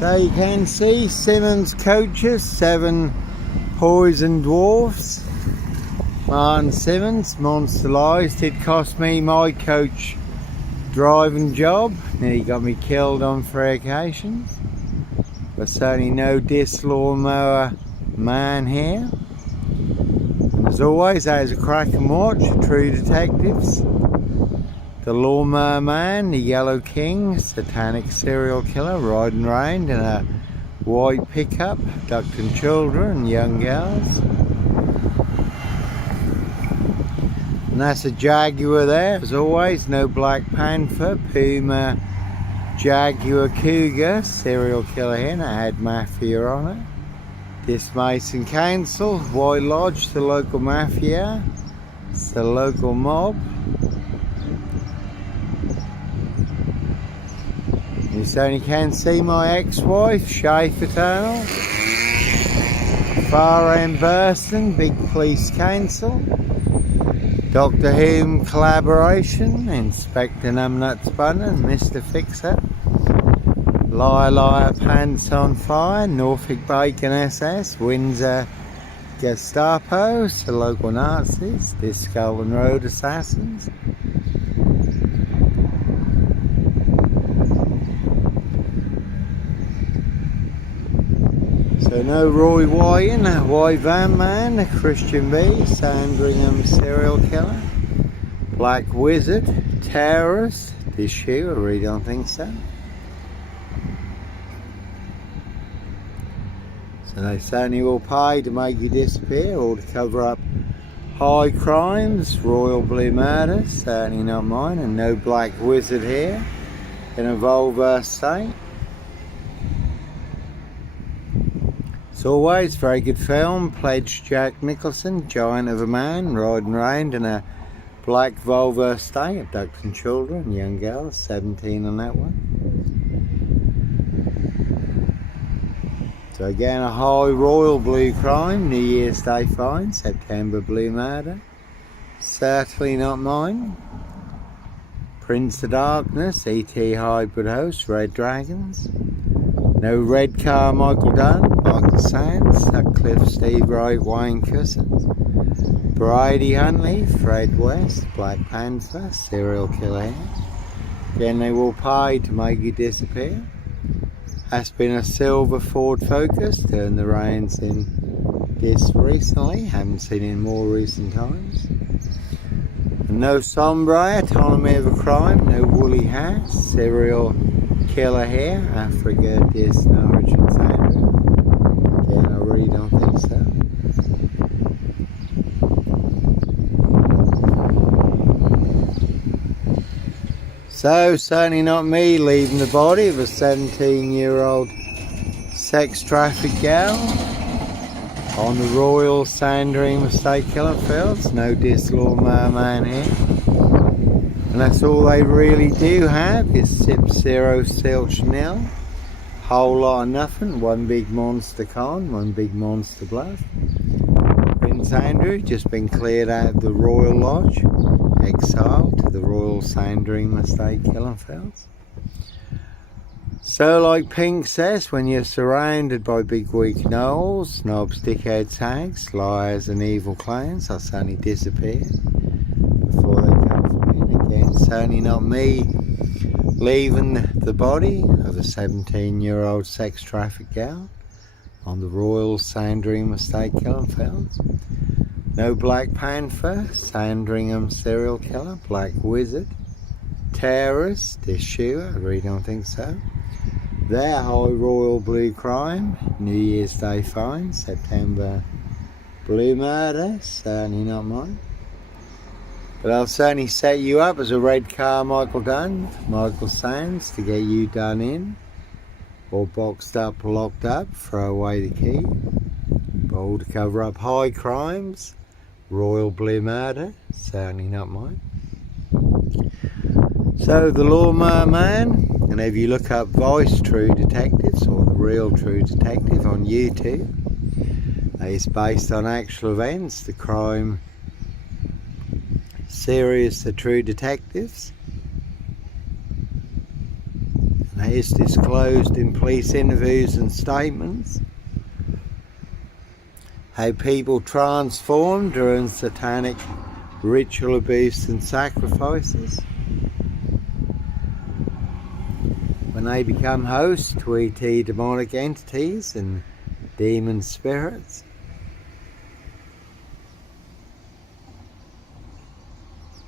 So you can see Simmons coaches, 7 poison dwarfs. Martin Simmons, monsterlised. It cost me my coach driving job. Nearly got me killed on 3 occasions. But certainly no disc lawnmower man here. And as always, that is a cracking watch, True Detectives. The Lawnmower Man, the Yellow King, satanic serial killer, riding around in a white pickup, abducting children and young girls. And that's a Jaguar there, as always, no Black Panther, Puma, Jaguar Cougar, serial killer here, and it had Mafia on it. This Mason Council, White Lodge, the local mafia, it's the local mob. You certainly can see my ex-wife, Schaefer Tunnel. Far End Burston, Big Police Council. Doctor Who collaboration, Inspector Numbnuts Bunner and Mr. Fixer. Liar Liar Pants on Fire, Norfolk Bacon SS, Windsor Gestapo, the local Nazis, Disco and Road Assassins. So no Roy Wyan, a White Van Man, a Christian B, Sandringham serial killer, Black Wizard, terrorist, this shoe, I really don't think so. So they certainly will pay to make you disappear or to cover up high crimes, royal blue murders, certainly not mine, and no Black Wizard here in a Volvo state. As always, very good film, pledged Jack Nicholson, giant of a man, riding around in a black Volvo estate, abducting children, young girls, 17 on that one. So again, a high royal blue crime, New Year's Day fine, September blue murder, certainly not mine. Prince of Darkness, E.T. hybrid host, Red Dragons. No Red Car, Michael Dunn, Michael Sands, Sutcliffe, Steve Wright, Wayne Cousins, Brady Huntley, Fred West, Black Panther, serial killer. Again, they will pay to make you disappear. Has been a silver Ford Focus, turned the reins in this recently, haven't seen it in more recent times. And no Sombre, Autonomy of a Crime, no Woolly Hat, serial killer here, Africa, Dis, Norwich and Sandringham. Again, I really don't think so. So, certainly not me leaving the body of a 17-year-old sex trafficked gal on the Royal Sandringham Estate Killer Fields. No Dis Lawnmower Man here. And that's all they really do have is Sip 0 Silch nil. Whole lot of nothing. One big monster con, one big monster bluff. Prince Andrew just been cleared out of the Royal Lodge, exiled to the Royal Sandringham Estate Killing Fields. So like Pink says, when you're surrounded by big weak gnolls, snobs, dickheads, hags, liars and evil clowns, they'll suddenly disappear before they come for me. And again, certainly not me leaving the body of a 17-year-old sex trafficked gal on the Royal Sandringham Estate Killing Fields. No Black Panther, Sandringham serial killer, Black Wizard, terrorist, issue, I really don't think so. Their high royal blue crime, New Year's Day fine, September blue murder, certainly not mine. But I'll certainly set you up as a Red Car Michael Dunn, Michael Sands, to get you done in, or boxed up, locked up, throw away the key, all to cover up high crimes, royal blue murder, certainly not mine. So the Lawnmower Man, and if you look up Voice True Detectives or The Real True Detective on YouTube, it's based on actual events, the crime series The True Detectives. that is disclosed in police interviews and statements. How people transform during satanic ritual abuse and sacrifices. When they become hosts to ET demonic entities and demon spirits.